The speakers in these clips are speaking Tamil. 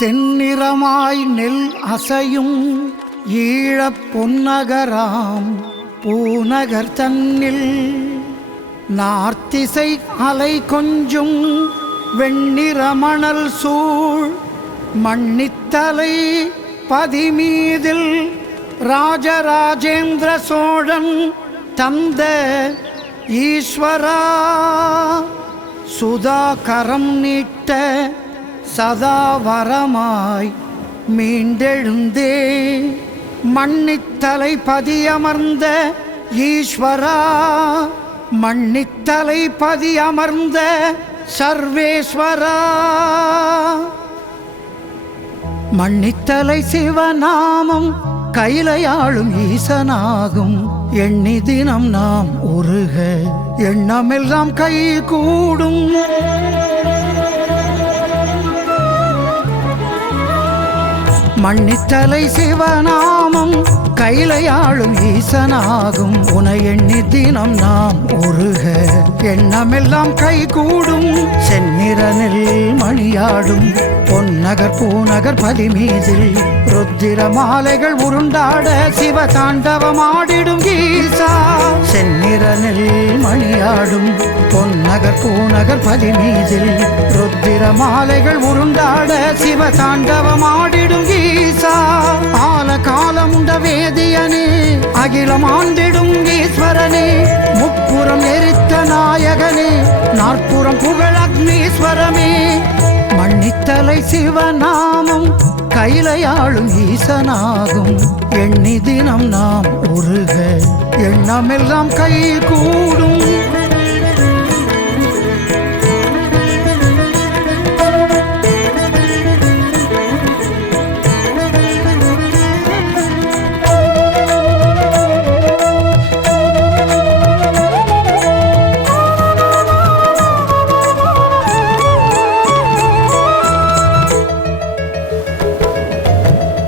செந்நிறமாய் நெல் அசையும் ஈழப் பொன்னகராம் பூநகர் தன்னில் நார்த்திசை அலை கொஞ்சும் வெண்ணிற மணல் சூழ் மண்ணித்தலை பதிமீதில் ராஜராஜேந்திர சோழன் தந்த ஈஸ்வரா சுதாகரம் நீட்ட சதாவரமாய் மீண்டெழுந்தே மண்ணித்தலை பதியமர்ந்த ஈஸ்வரா மண்ணித்தலை பதியமர்ந்த சர்வேஸ்வரா மண்ணித்தலை சிவநாமம் கையிலையாளும் ஈசனாகும் எண்ணி தினம் நாம் உருக எண்ணமெல்லாம் கை கூடும் மண்ணித்தலை சிவநாமம் கையிலையாளும் ஈசனாகும் உனை எண்ணி தினம் நாம் உருக எண்ணமெல்லாம் கை கூடும் செந்நிறனில் மணியாடும் பொன்னகர் பூநகர் பதிமீதில் ருத்திர மாலைகள் உருண்டாட சிவ தாண்டவமாடிடும் ஈசா செந்நிறனில் மணியாடும் பொன்னகர் பூநகர் பதிமீதில் ருத்திர மாலைகள் உருண்டாட சிவ தாண்டவமாடிடும் ஈசா ஆல காலமுண்ட வேதியனே அகிலம் ஆண்டிடும் ஈஸ்வரனே முப்புறம் எரித்த நாயகனே நாற்புறம் புகழ் அக்னீஸ்வரமே மண்ணித்தலை சிவநாமம் கையிலையாளும் ஈசனாகும் எண்ணி தினம் நாம் உருக எண்ணமெல்லாம் கை கூடும்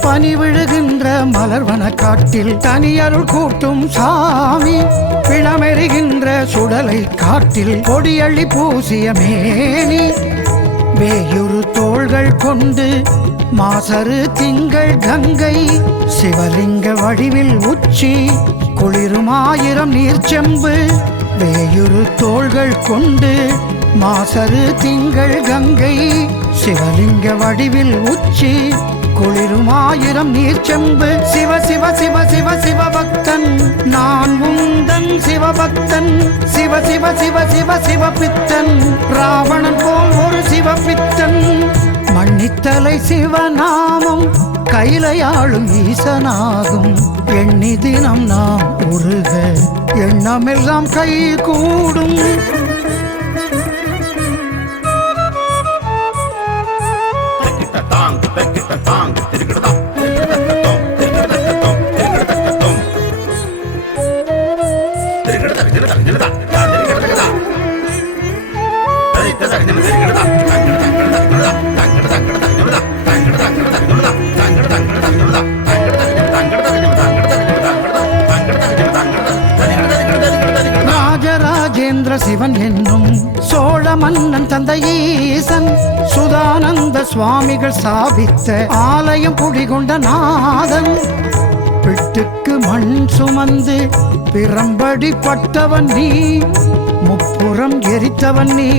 பனி விழுகின்ற மலர்வன காட்டில் தனியருள் கூட்டும் சாமி பிணமெறிகின்ற சுடலை காட்டில் பொடியள்ளி பூசிய மேனி வேயுறு தோள்கள் கொண்டு மாசரு திங்கள் கங்கை சிவலிங்க வடிவில் உச்சி குளிருமாயிரம் நீர்ச்செம்பு வேயுறு தோள்கள் கொண்டு மாசரு திங்கள் கங்கை சிவலிங்க வடிவில் உச்சி குளிருமாயிரம் நீர்ச்செம்பு சிவ சிவ சிவ சிவ சிவபக்தன் நான் உந்தன் சிவபக்தன் சிவ சிவ சிவ சிவ சிவபித்தன் ராவணன் போல் ஒரு சிவபித்தன் மண்ணித்தலை சிவநாமம் கையிலையாளும் ஈசனாகும் எண்ணி தினம் நாம் உருக எண்ணமெல்லாம் கை கூடும் ராஜராஜேந்திர சிவன் என்னும் சோழ மன்னன் தந்த ஈசன் சுதானந்த சுவாமிகள் ஸ்தாபித்த ஆலயம் குடிகொண்ட நாதன் பிட்டுக்கு மண் சுமந்து பிறம்படி பட்டவன் நீ முப்புறம் எரித்தவன் நீ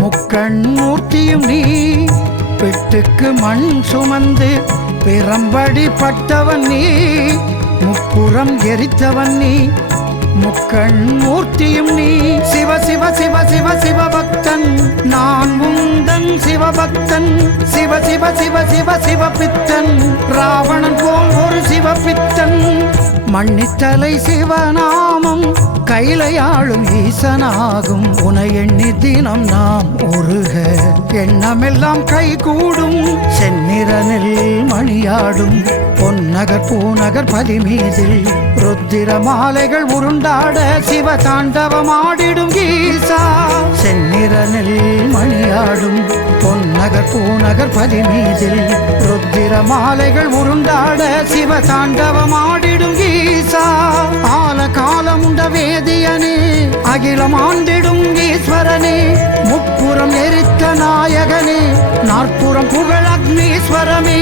முக்கண் மூர்த்தியும் நீ பிட்டுக்கு மண் சுமந்து பிறம்படி பட்டவன் நீ முப்புறம் எரித்தவன் நீ முக்கண் மூர்த்தியும் நீ சிவ சிவ சிவ சிவ சிவபக்தன் நான் உந்தன் சிவபக்தன் சிவ சிவ சிவ சிவ சிவபித்தன் ராவணன் போல் ஒரு சிவபித்தன் மண்ணித்தலை சிவநாமம் கையிலையாளும் ஈசனாகும் உனை எண்ணி தினம் நாம் உருக எண்ணமெல்லாம் கை கூடும் செந்நிறனில் மணியாடும் பொன்னகர் பூநகர் பதிமீதில் ருத்திர மாலைகள் உருண்டாட சிவ தாண்டவமாடிடும் ஈசா செந்நிறனில் மணியாடும் பொன்னகர் பூநகர் பதிமீதில் ருத்திர மாலைகள் உருண்டாட சிவ தாண்டவமாடிடும் ஈசா ஆல காலமுண்ட வேதியனே அகிலம் ஆண்டிடும் ஈஸ்வரனே முப்புறம் எரித்த நாயகனே நாற்புறம் புகழ் அக்னீஸ்வரமே